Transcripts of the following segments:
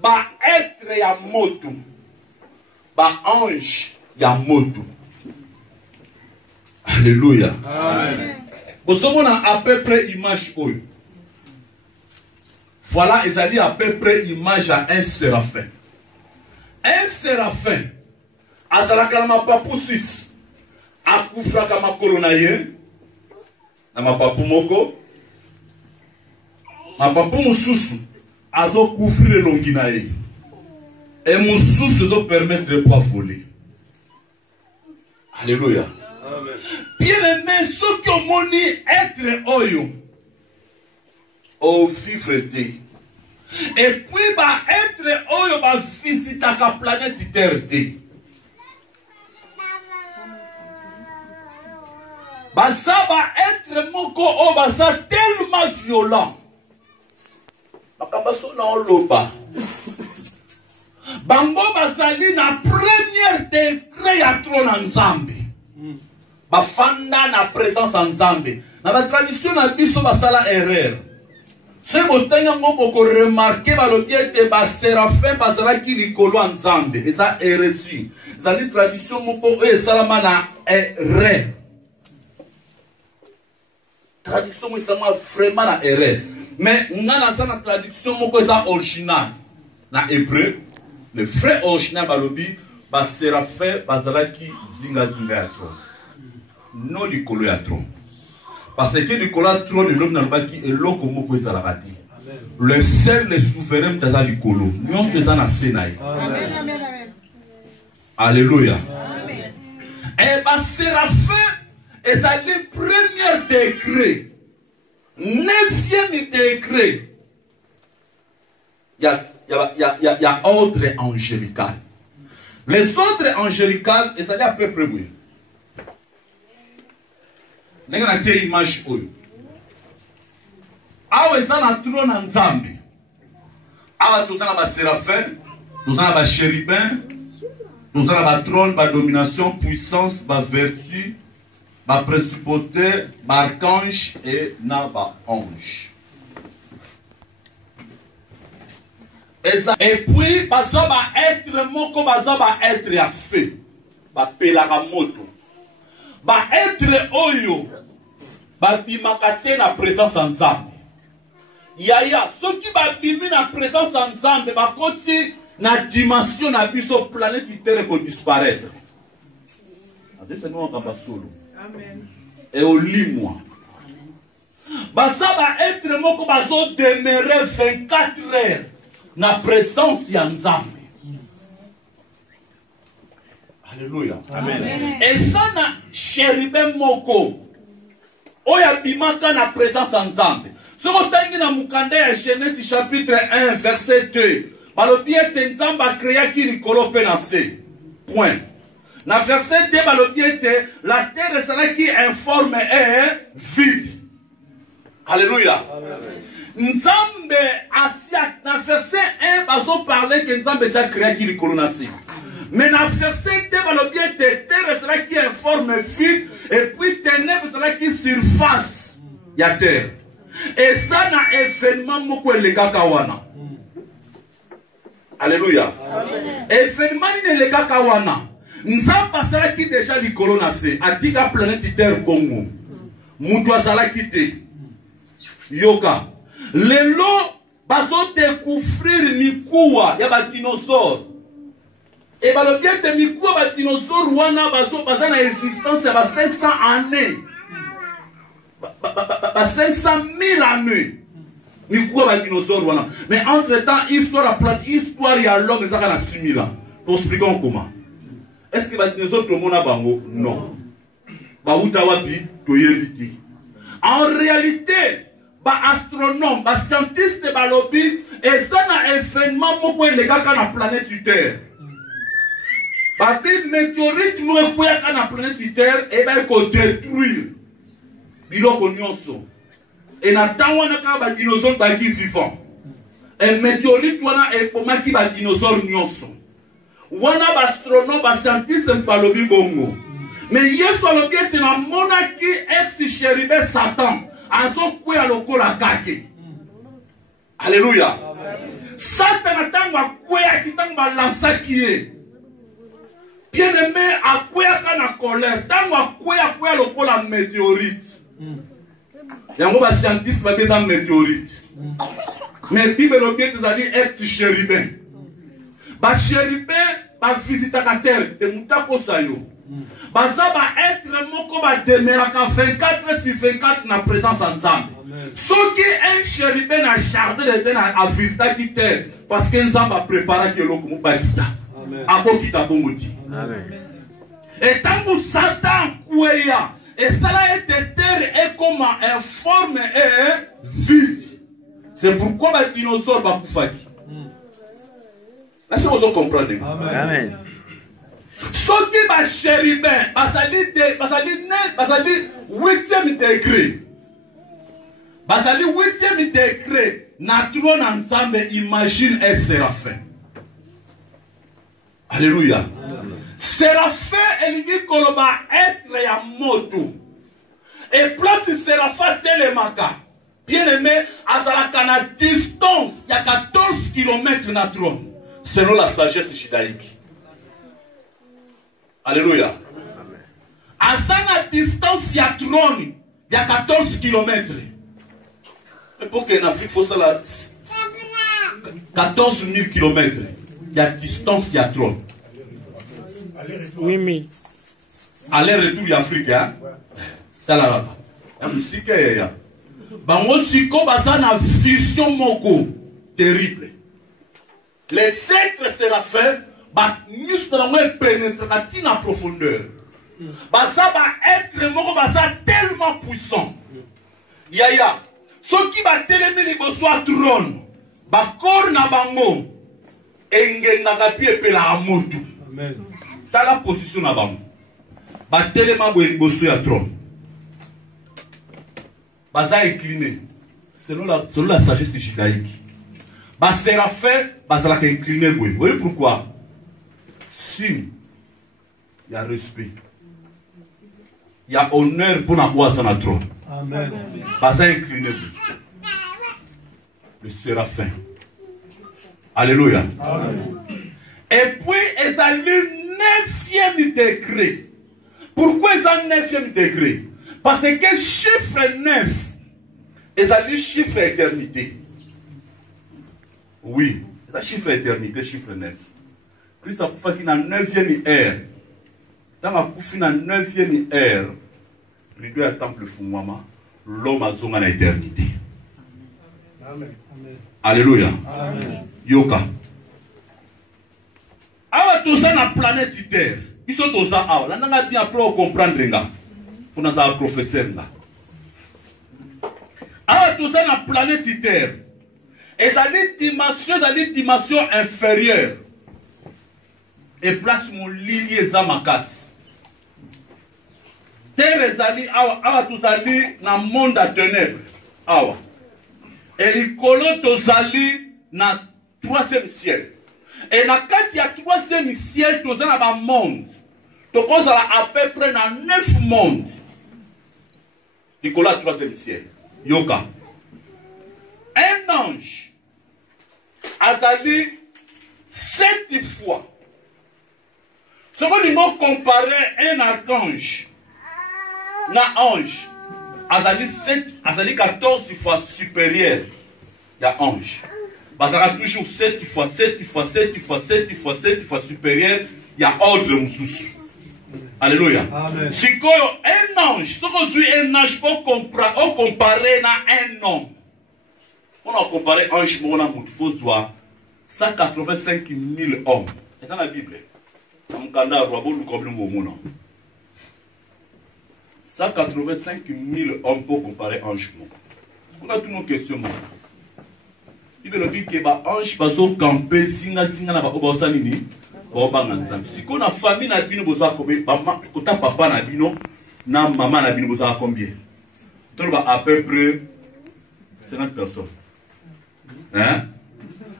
Ba être ya moto. Ba ange ya moto. Alléluia. Amen. Vous savez à peu près image oyo. Voilà, ils allaient à peu près image à un séraphin. Un séraphin, azalaka na papu 6, akufraka makolo na ye, na mapapu moko, mapapu mususu, azo couvrir longi na ye. Et mususu doit permettre de pas voler. Alléluia. Amen. Bien aimé, ceux qui ont moni être oyo, au vivre de. Et puis, bah, être oyo, bah, visiter la planète Terre de. Bah, ça va être moko, oh, bah, ça tellement violent. Bah, comme ça, on l'a pas. Bango, bah, ça lit la première degré à trône en Zambie. Bah, fanda na présence en Zambie. Dans la tradition, na biso, bah, ça la erreur. Si vous avez remarqué que les séraphins bazalaki likolo en Zambie, et ça est reçu. Ça dit tradition moko et salamana est erreur. Traduction moi ça vraiment na erreur. Mais ngana ça na traduction moko ça original. Na hébreu, le vrai original balobi ba séraphins bazalaki zinga zinga ya tron. Non likolo ya tron. Parce que le colon trône l'homme n'a pas qui est l'homme comme vous avez dit. Le seul, le souverain dans la colo. Nous sommes en Sénaï. Amen, amen, amen. Alléluia. Amen. Et bien, séraphin, et ça le premier degré, 9e degré. Il y a ordre angélical. Les ordres angélicales, et ça dit à peu près oui. Nous avons une image. Awa est dans la trône en Zambie. Awa nous avons les séraphins, nous avons les chérubins, nous avons la trône, la domination, puissance, la vertu, la principauté, l'archange et l'ange. Et puis, ça va être moko, ça va être à fait. Ça va moto. Ba être oyo ba bimakate na présence en Zambie. Yaya ceux qui ba bimi na présence en Zambie ba koti na dimension na biso planète Terre ko disparaître. C'est nous on va solo. Amen. Et au lit-moi. Ba ça va être moko ba zo demeurer 24 heures na présence ya Nzambe. Alléluia. Amen. Et ça na chérubin moko. Oya bimaka na présence ensemble. Ce qu'on tangi na mukanda ya Genèse chapitre 1 verset 2. Balobi ete Nzambe a créé ki likolo pe na se. Point. Na verset 2 balobi ete la terre sera qui informe et vide. Alléluia. Nzambe asiak na verset 1 bazo parler que Nzambe a créé ki likolo na se. Mais dans le verset 2, la terre sera qui est forme vide, et puis ténèbres sera qui surface. Il y a terre. Et ça, na événement moko le kakawana. Alléluia. Événement ni le kakawana. Nzamba sera qui déjà li colonase. Atika planète terre bongo. Mutua sera qui te. Yoka. Lelo bazo découvrir mikuwa ya ba dinosaure. Et bah le bien de Mikou, bah dinosaure wana baza na existence bah 500 années, bah 500 000 années. Mikou bah dinosaure wana. Mais entre temps histoire à plate, histoire y a l'homme ça na 6 000 ans. Nous expliquons comment. Est-ce que bah dinosaure tout le monde a bango? Non. Bah uta wapi toyebiti. En réalité, bah astronome, bah scientiste bah lobby et ça na événement moko les gars na planète Terre. Parce que les météorites nous ont fait la planète Terre et bien qu'on détruire. Biloko nyonso. Et na temps wana ka ba dinosaure ba ki vivant. Et météorite wana e poma ki ba dinosaure nyonso. Wana ba astronome ba scientiste ba lobi bongo. Mais yeso lobi ete na monaki ex chérubin Satan. Azo kwe lokola kake. Alléluia. Satan tango akwea ki tango balansaki ye. Bien aimé akwea kana colère. Tango akwea lokola météorite. Yango ba scientiste ba beza météorite. Mais Bible obie te zali être chérubin. Ba chérubin ba visitaka terre te mutako sayo. Baza ba être moko ba demeraka 24 sur 24 na présence ensemble. Ce qui est un chérubin a chardé de terre a visité qui terre parce que nous avons préparé que l'eau comme bakita. Ako kita bomoti. Et tant que Satan kouya et cela est terre et comme en forme et vide. C'est pourquoi les dinosaures va koufaki. Laissez-moi comprendre. Amen. Ce qui va chérubin, basali 8e degré. Basali 8e degré. Natron ensemble, imagine un séraphin. Alléluia. Séraphin, il dit qu'on va être à moto. Et place séraphin télémaka. Bien aimé, à la distance, il y a 14 km natron. Selon la sagesse judaïque. Alléluia. À la distance, il y a trône. Il y a 14 km. Mais pour qu'en Afrique, il faut ça là. 14 000 km. Il y a distance, il y a trône. Oui, mais. Aller-retour, il y a Afrique. Hein? C'est là. Il y a une vision moko terrible. Les êtres séraphins, nous pénétrer en profondeur. Ça va être tellement puissant. Yaya, ce qui va télémer les besoins trône, bakor na bango, enge nagapi epela amotu. T'as la position na bango. Ba télément les besoins trône. Baza incliné. Selon la sagesse judaïque. Bas séraphin, bazala ka incliné. Vous voyez pourquoi? Si il y a respect, il y a honneur pour la voix sur la trône. Amen. Baza incliné. Le séraphin. Alléluia. Amen. Et puis, ils ont le 9e degré. Pourquoi ils ont le 9e degré? Parce que chiffre 9, ils ont le chiffre éternité. Oui, c'est chiffre éternité, chiffre 9. Christ a fait qu'il a 9e ère. Dans la couffine à 9e ère, il doit être temple fumama, l'homme a son éternité. Amen. Alléluia. Amen. Yoka. Awa tout ça na planète Terre. Ils sont tous là. Là, on a bien après comprendre nga. Pour nous avoir professeur nga. Awa tout ça na planète Terre. Et ça dit dimension inférieure. Et place mon lignée Zamakas. Terre ezali awa tout zali na monde à ténèbres. Awa. Et les colons tozali na 3e ciel. Et na kati ya 3e ciel tozali na ba monde. Tokozala à peu près na 9 mondes. Les colons à 3e ciel. Yoka. Un ange azali 7 fois. Ce que nous avons comparé un archange, na ange, azali 14 fois supérieur à ange. Bazara toujours 7 fois, 7 fois, 7 fois, 7 fois, 7 fois supérieur à ordre moussous. Alléluia. Si un ange, ce que je un ange pour comparer à un homme. On a comparé ange, mon amour, il faut voir 185 000 hommes. C'est dans la Bible. 185 000 hommes pour comparer ange. On a toutes nos questions. Il veut dire que les anges sont campés, singa na ba obosa nini, ba banga nzambe. Si qu'on a famille na bino boza combien, kota papa na bino, na maman na bino boza combien. Donc à peu près 50 personnes. Hein?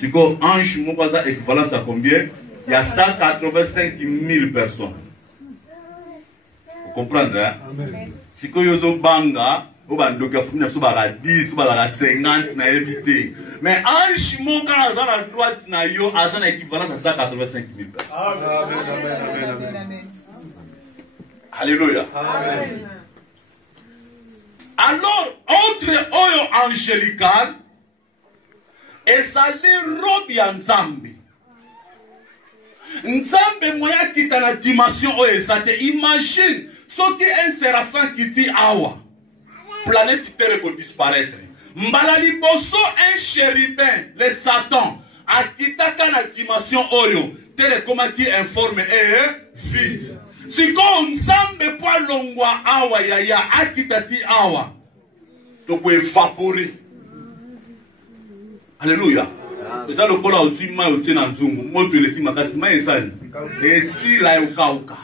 Si qu'on ange mon boza équivalence à combien? Il y a 185 000 personnes. Vous comprenez, hein? Amen. Si qu'on yozo banga, au bandoka fumina so ba 10 so ba 50 na éviter mais ange moka aza na droite na yo aza na équivalent à 185 000 personnes. Amen. Alléluia. Amen. Alors entre oyo angélical et ça les robe ya nzambe. Nzambe moya kita na dimension oyo esate. Imagine soki un séraphin qui dit awa planète terre pour disparaître. Mbala liboso un chérubin le Satan akitaka na dimension oyo terre comme qui informe et vide. Si ko nzambe po longwa awa yaya akitati awa to ko évaporer. Alléluia. C'est ça le kola aussi ma yote na nzungu moto eleki makasi ma esali esi la yokauka.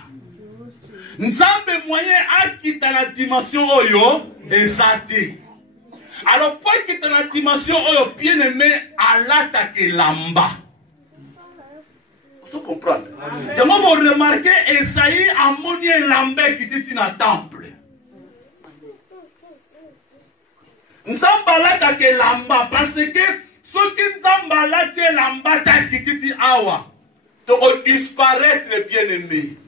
Nzambe moyen akita na dimension oyo ezate. Alors pour quitter la dimension oyo bien aimé alata ke lamba. Vous comprenez? Et moi vous remarquez Esaïe a monié lambé qui était dans le temple. Nzamba alata ke lamba parce que ceux qui nzamba alata lamba ta qui était awa to disparaître bien aimé.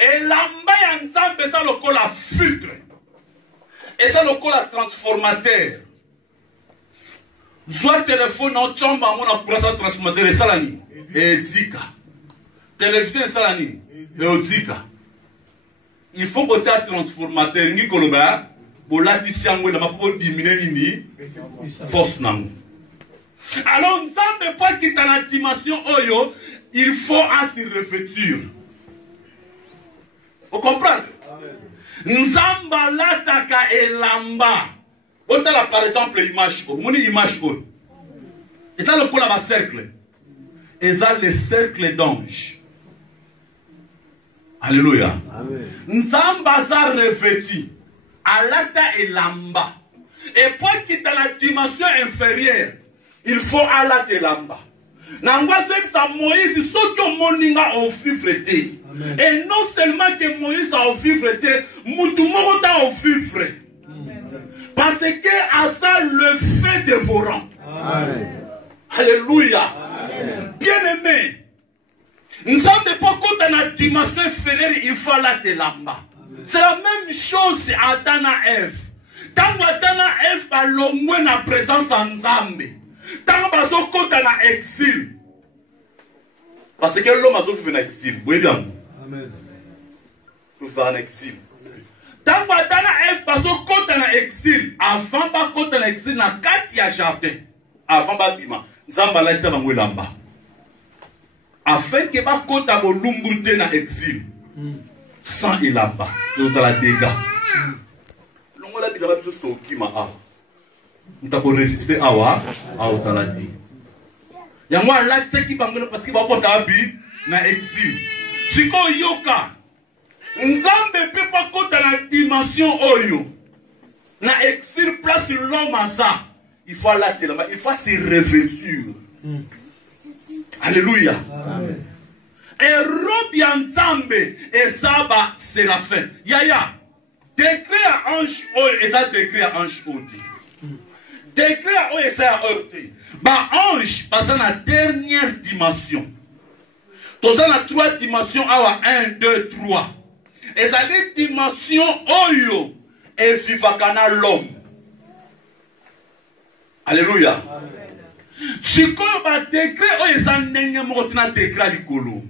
Et lamba ya nzambe ça le kola filtre. Et ça le kola transformateur. Soit téléphone en tombe à mon appareil transformateur et salani et zika. Télévision et salani et zika. Il faut que tu aies transformateur ni koloba pour la disiangwe na pour diminuer ni force nango. Alors nzambe pas quitter la dimension oyo, il faut s'y revêtir. Vous comprenez? Nzamba lataka elamba. On a par exemple l'image. Mon image. Et ça le coup là cercle. Et ça le cercle d'ange. Alléluia. Nzamba za revêti. Alata elamba. Et pour quitter la dimension inférieure, il faut alata elamba. Nangwa c'est Moïse, ceux qui ont moninga au fifreté. Et non seulement que Moïse a au fifreté, Moutoumoro a au fifre. Parce que à ça le fait dévorant. Alléluia. Bien aimé. Nous sommes pas contre la dimension inférieure, il faut alata lamba. C'est la même chose à Adana Ève. Tant Adana Ève a l'ongoué na présence en Zambé. Tant bazo kota na exil. Parce que l'homme a fait un exil. Vous voyez bien. Amen. Nous faisons un exil. Tant Adana Ève bazo kota na exil. Avant ba kota na exil na kati ya jardin. Avant ba bima. Nzamba la isa bangwe lamba. Afin que ba kota bo lumbute na exil. Sans il lamba. Nous allons la dégâts. L'homme la bima biso soki ma a. Nous avons résisté à au saladi. Il y a moi là qui bangole parce qu'il va pas tabi na exil. Si ko yoka, nzambe peut pas kota na dimension oyo. Na exil place l'homme à ça. Il faut là il faut se revêtir. Alléluia. Amen. Et robe nzambe et saba séraphin. Yaya. Décret à ange oyo et ça décret à ange oyo. Décret à Oesa heurté. Bah ange, parce que la dernière dimension. Dans la troisième dimension, à 1, 2, 3. Et ça dit dimension oyo et vivakana l'homme. Alléluia. Si comme un décret Oesa n'est pas décret likolo.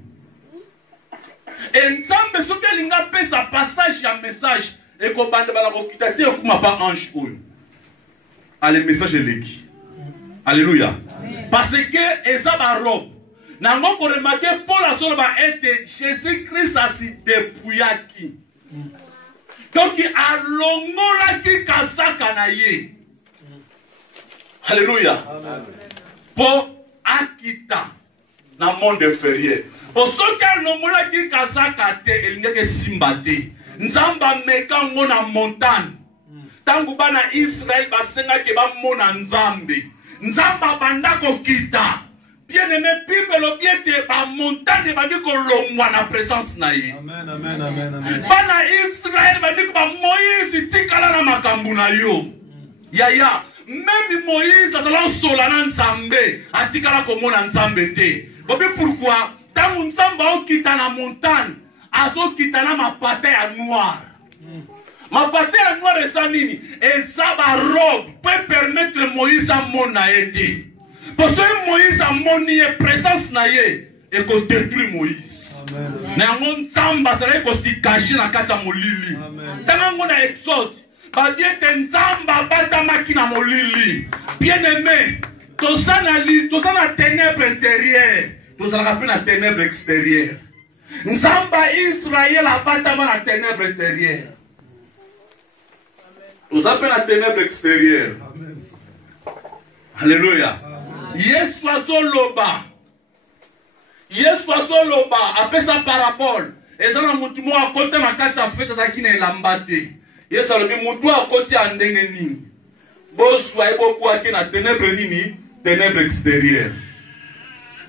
Et ensemble, ce que l'on appelle sa passage à message et qu'on va quitter comme pas ange oyo. Le message est l'équipe. Alléluia. Amen. Parce que Esa robe. N'a pas remarqué Paul a solo va être Jésus-Christ a si dépouillaki. Donc il a longola qui kasaka na ye. Alléluia. Pour akita na monde inférieur. Pour ceux qui a longola qui kasaka te il n'y a que simbate. Nzamba meka ngona montagne. Tangu bana Israël basenga ke ba mona nzambe. Nzamba bandako kita. Bien bien-aimé, Bible l'objet ba montagne ba dit ko longwa na présence na ye. Amen, amen, amen, amen. Bana Israël ba dit ba Moïse tikala na makambu na yo. Yaya, même Moïse atala sola na Nzambe, atikala komona Nzambe te. Bobi pourquoi? Tant Nzambe okita na montagne, azo kita na mapata ya noir. Mapata ya noir eza nini? Eza ba robe peut permettre Moïse à mona ete. Parce que Moïse a moni et présence na ye et qu'on détruit Moïse. Na ngon Nzamba sala ko si caché na kata molili. Tanga ngona exode. Ba die te Nzamba bata makina molili. Bien-aimé, to ça na ténèbres intérieures, to ça na na ténèbres extérieures. Nzamba Israël a bata na ténèbres intérieures. To ça na ténèbres extérieures. Alléluia. Yesu azoloba. Yesu azoloba après sa parabole. Eza na mutu mo akote na kati ya fete za kina elambate. Yesu alobi mutu akoti andenge nini. Boswa eboku ake na ténèbres nini? Ténèbres extérieures.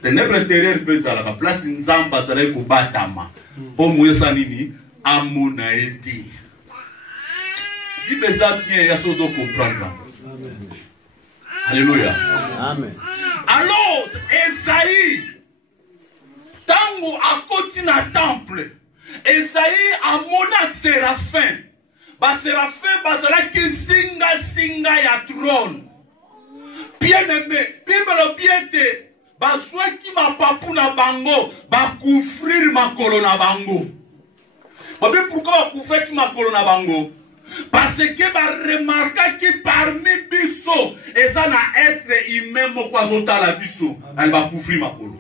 Ténèbres intérieures pesa la place Nzamba zala ko batama. Po mwesa nini? Amona ete. Dis ça bien, ya sozo comprendre. Alléluia. Amen. Alors, Esaïe, tango à côté na temple, Esaïe a mona séraphin. Ba séraphin bazala ki singa ya trône. Bien aimé, Bible bien te, ba soa ki ma papu na bango, ba couvrir ma colonne na bango. Ba pourquoi ba couvrir ki ma colonne na bango? Parce que va remarquer que parmi biso, et ça na être humain moko azota la biso, elle va couvrir ma colonne.